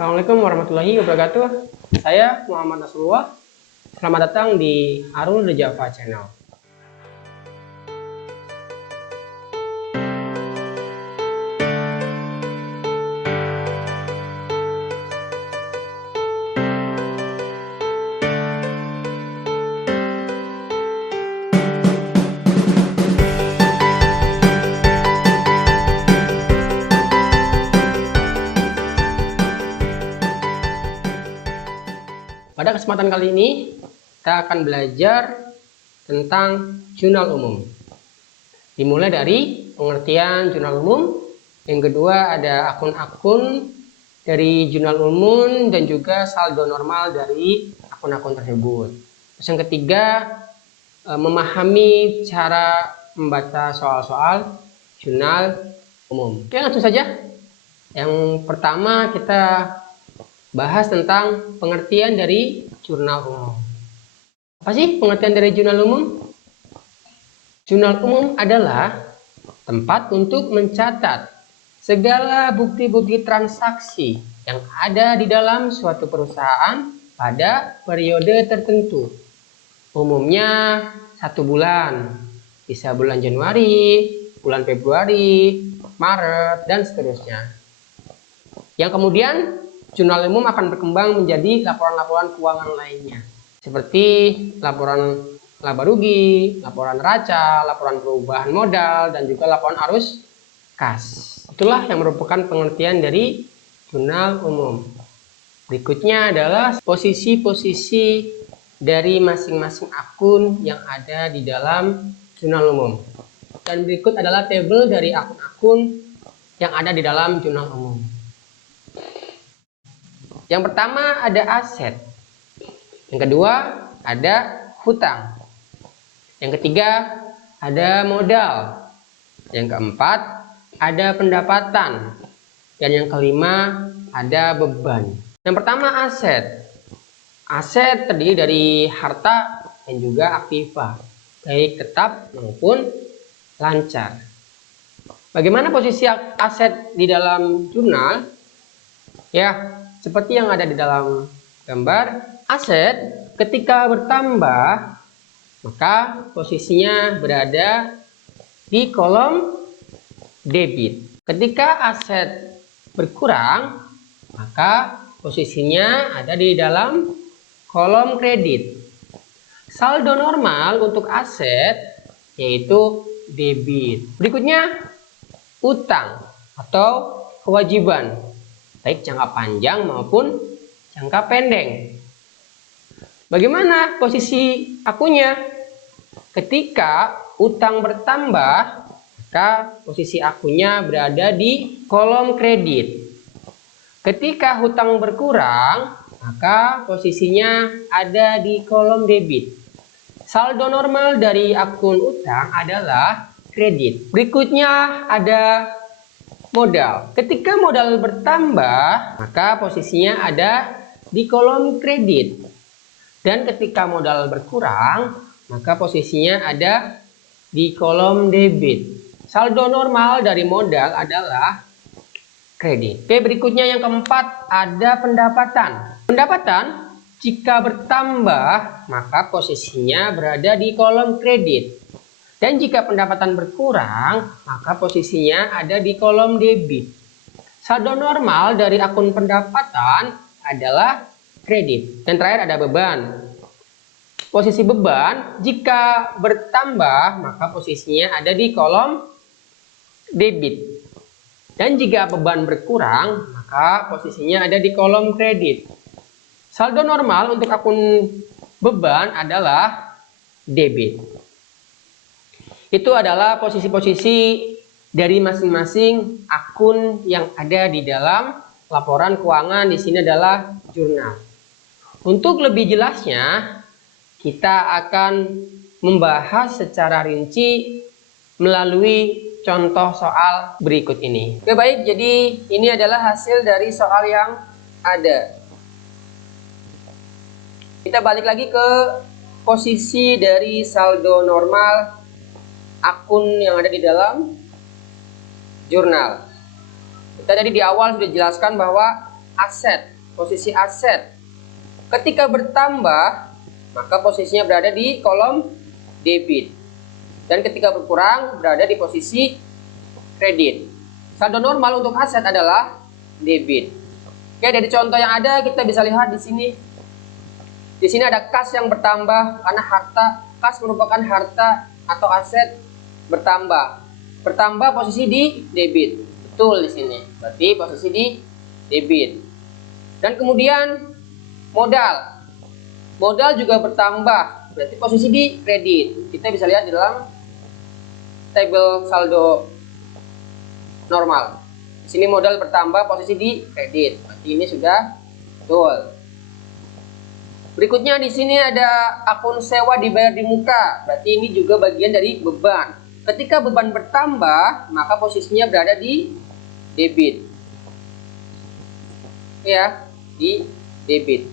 Assalamualaikum warahmatullahi wabarakatuh. Saya Muhammad Nasrullah. Selamat datang di Harun Rejava Channel. Pada kesempatan kali ini, kita akan belajar tentang jurnal umum. Dimulai dari pengertian jurnal umum. Yang kedua ada akun-akun dari jurnal umum dan juga saldo normal dari akun-akun tersebut. Terus yang ketiga, memahami cara membaca soal-soal jurnal umum. Oke, langsung saja. Yang pertama kita bahas tentang pengertian dari jurnal umum. Apa sih pengertian dari jurnal umum? Jurnal umum adalah tempat untuk mencatat segala bukti-bukti transaksi yang ada di dalam suatu perusahaan pada periode tertentu. Umumnya 1 bulan, bisa bulan Januari, bulan Februari, Maret, dan seterusnya. Yang kemudian jurnal umum akan berkembang menjadi laporan-laporan keuangan lainnya, seperti laporan laba rugi, laporan neraca, laporan perubahan modal, dan juga laporan arus kas. Itulah yang merupakan pengertian dari jurnal umum. Berikutnya adalah posisi-posisi dari masing-masing akun yang ada di dalam jurnal umum. Dan berikut adalah tabel dari akun-akun yang ada di dalam jurnal umum. Yang pertama ada aset, yang kedua ada hutang, yang ketiga ada modal, yang keempat ada pendapatan, dan yang kelima ada beban. Yang pertama aset. Aset terdiri dari harta dan juga aktiva, baik tetap maupun lancar. Bagaimana posisi aset di dalam jurnal? Ya, seperti yang ada di dalam gambar, aset ketika bertambah maka posisinya berada di kolom debit. Ketika aset berkurang maka posisinya ada di dalam kolom kredit. Saldo normal untuk aset yaitu debit. Berikutnya utang atau kewajiban, baik jangka panjang maupun jangka pendek. Bagaimana posisi akunnya? Ketika utang bertambah, maka posisi akunnya berada di kolom kredit. Ketika hutang berkurang, maka posisinya ada di kolom debit. Saldo normal dari akun utang adalah kredit. Berikutnya ada modal. Ketika modal bertambah, maka posisinya ada di kolom kredit. Dan ketika modal berkurang, maka posisinya ada di kolom debit. Saldo normal dari modal adalah kredit. Oke, berikutnya yang keempat ada pendapatan. Pendapatan jika bertambah, maka posisinya berada di kolom kredit. Dan jika pendapatan berkurang, maka posisinya ada di kolom debit. Saldo normal dari akun pendapatan adalah kredit. Dan terakhir ada beban. Posisi beban jika bertambah, maka posisinya ada di kolom debit. Dan jika beban berkurang, maka posisinya ada di kolom kredit. Saldo normal untuk akun beban adalah debit. Itu adalah posisi-posisi dari masing-masing akun yang ada di dalam laporan keuangan. Di sini adalah jurnal. Untuk lebih jelasnya, kita akan membahas secara rinci melalui contoh soal berikut ini. Oke, baik, jadi ini adalah hasil dari soal yang ada. Kita balik lagi ke posisi dari saldo normal akun yang ada di dalam jurnal. Kita tadi di awal sudah jelaskan bahwa aset, posisi aset. Ketika bertambah, maka posisinya berada di kolom debit. Dan ketika berkurang, berada di posisi kredit. Saldo normal untuk aset adalah debit. Oke, dari contoh yang ada kita bisa lihat di sini. Di sini ada kas yang bertambah karena harta. Kas merupakan harta atau aset bertambah. Bertambah posisi di debit. Betul di sini. Berarti posisi di debit. Dan kemudian modal. Modal juga bertambah. Berarti posisi di kredit. Kita bisa lihat di dalam tabel saldo normal. Di sini modal bertambah, posisi di kredit. Berarti ini sudah betul. Berikutnya di sini ada akun sewa dibayar di muka. Berarti ini juga bagian dari beban. Ketika beban bertambah, maka posisinya berada di debit. Ya, di debit.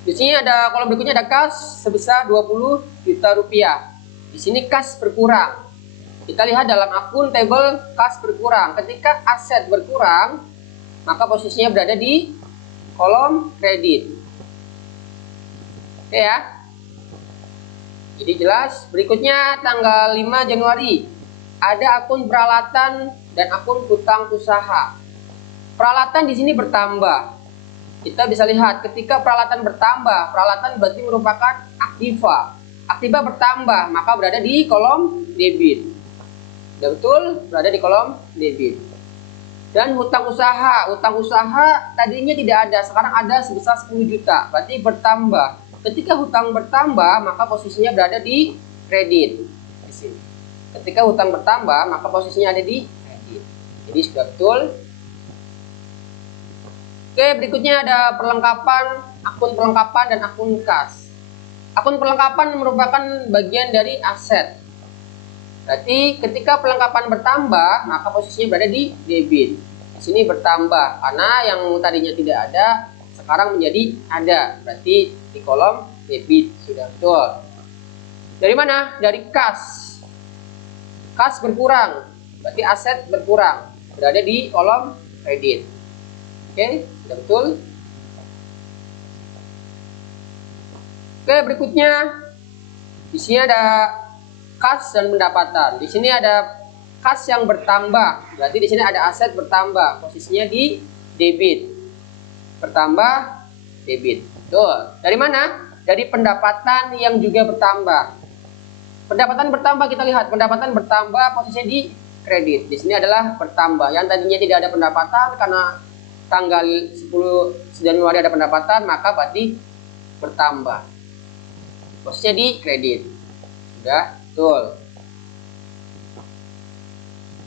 Di sini ada kolom berikutnya ada kas sebesar 20 juta rupiah. Di sini kas berkurang. Kita lihat dalam akun tabel kas berkurang. Ketika aset berkurang, maka posisinya berada di kolom kredit. Oke ya. Jadi jelas. Berikutnya tanggal 5 Januari. Ada akun peralatan dan akun hutang usaha. Peralatan di sini bertambah. Kita bisa lihat ketika peralatan bertambah, peralatan berarti merupakan aktiva. Aktiva bertambah, maka berada di kolom debit. Sudah betul, berada di kolom debit. Dan hutang usaha tadinya tidak ada, sekarang ada sebesar 10 juta, berarti bertambah. Ketika hutang bertambah, maka posisinya berada di kredit. Di sini. Ketika hutang bertambah, maka posisinya ada di kredit. Jadi sudah betul. Oke, berikutnya ada perlengkapan, akun perlengkapan dan akun kas. Akun perlengkapan merupakan bagian dari aset. Berarti ketika perlengkapan bertambah, maka posisinya berada di debit. Di sini bertambah karena yang tadinya tidak ada sekarang menjadi ada. Berarti di kolom debit sudah betul. Dari mana? Dari kas. Kas berkurang, berarti aset berkurang. Berada di kolom kredit. Oke, sudah betul. Oke, berikutnya di sini ada kas dan pendapatan. Di sini ada kas yang bertambah. Berarti di sini ada aset bertambah. Posisinya di debit. Bertambah debit. Betul. Dari mana? Dari pendapatan yang juga bertambah. Pendapatan bertambah, kita lihat pendapatan bertambah, posisinya di kredit. Di sini adalah bertambah. Yang tadinya tidak ada pendapatan karena tanggal 10 Januari ada pendapatan, maka berarti bertambah. Posisinya di kredit. Sudah, betul.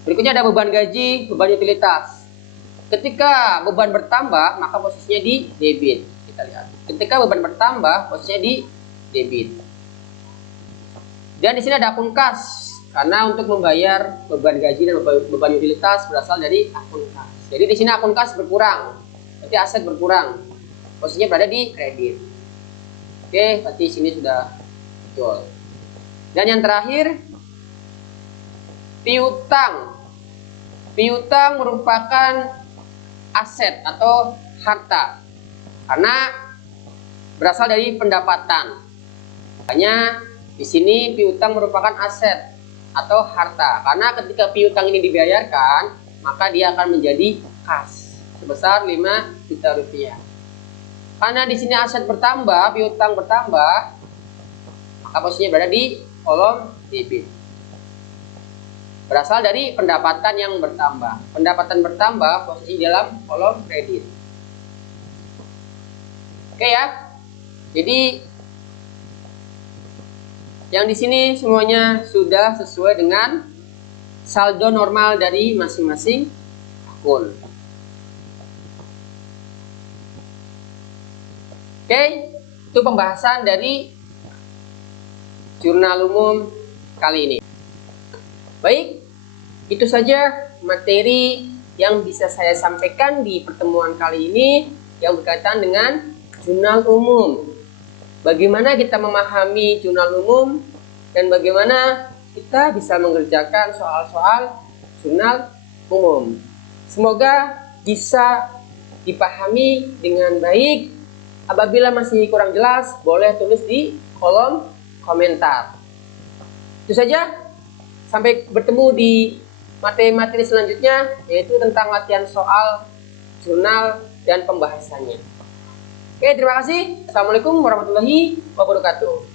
Berikutnya ada beban gaji, beban utilitas. Ketika beban bertambah, maka posisinya di debit. Kita lihat. Ketika beban bertambah, posisinya di debit. Dan di sini ada akun kas. Karena untuk membayar beban gaji dan beban utilitas berasal dari akun kas. Jadi di sini akun kas berkurang, berarti aset berkurang. Posisinya berada di kredit. Oke, berarti sini sudah betul. Dan yang terakhir, piutang. Piutang merupakan aset atau harta karena berasal dari pendapatan. Makanya di sini piutang merupakan aset atau harta karena ketika piutang ini dibayarkan, maka dia akan menjadi kas sebesar 5 juta rupiah. Karena di sini aset bertambah, piutang bertambah, maka posisinya berada di kolom debit. Berasal dari pendapatan yang bertambah. Pendapatan bertambah, posisi dalam kolom kredit. Oke ya. Jadi yang di sini semuanya sudah sesuai dengan saldo normal dari masing-masing akun. Oke, itu pembahasan dari jurnal umum kali ini. Baik, itu saja materi yang bisa saya sampaikan di pertemuan kali ini yang berkaitan dengan jurnal umum. Bagaimana kita memahami jurnal umum dan bagaimana kita bisa mengerjakan soal-soal jurnal umum. Semoga bisa dipahami dengan baik. Apabila masih kurang jelas, boleh tulis di kolom komentar. Itu saja. Sampai bertemu di materi-materi selanjutnya, yaitu tentang latihan soal, jurnal, dan pembahasannya. Oke, terima kasih. Assalamualaikum warahmatullahi wabarakatuh.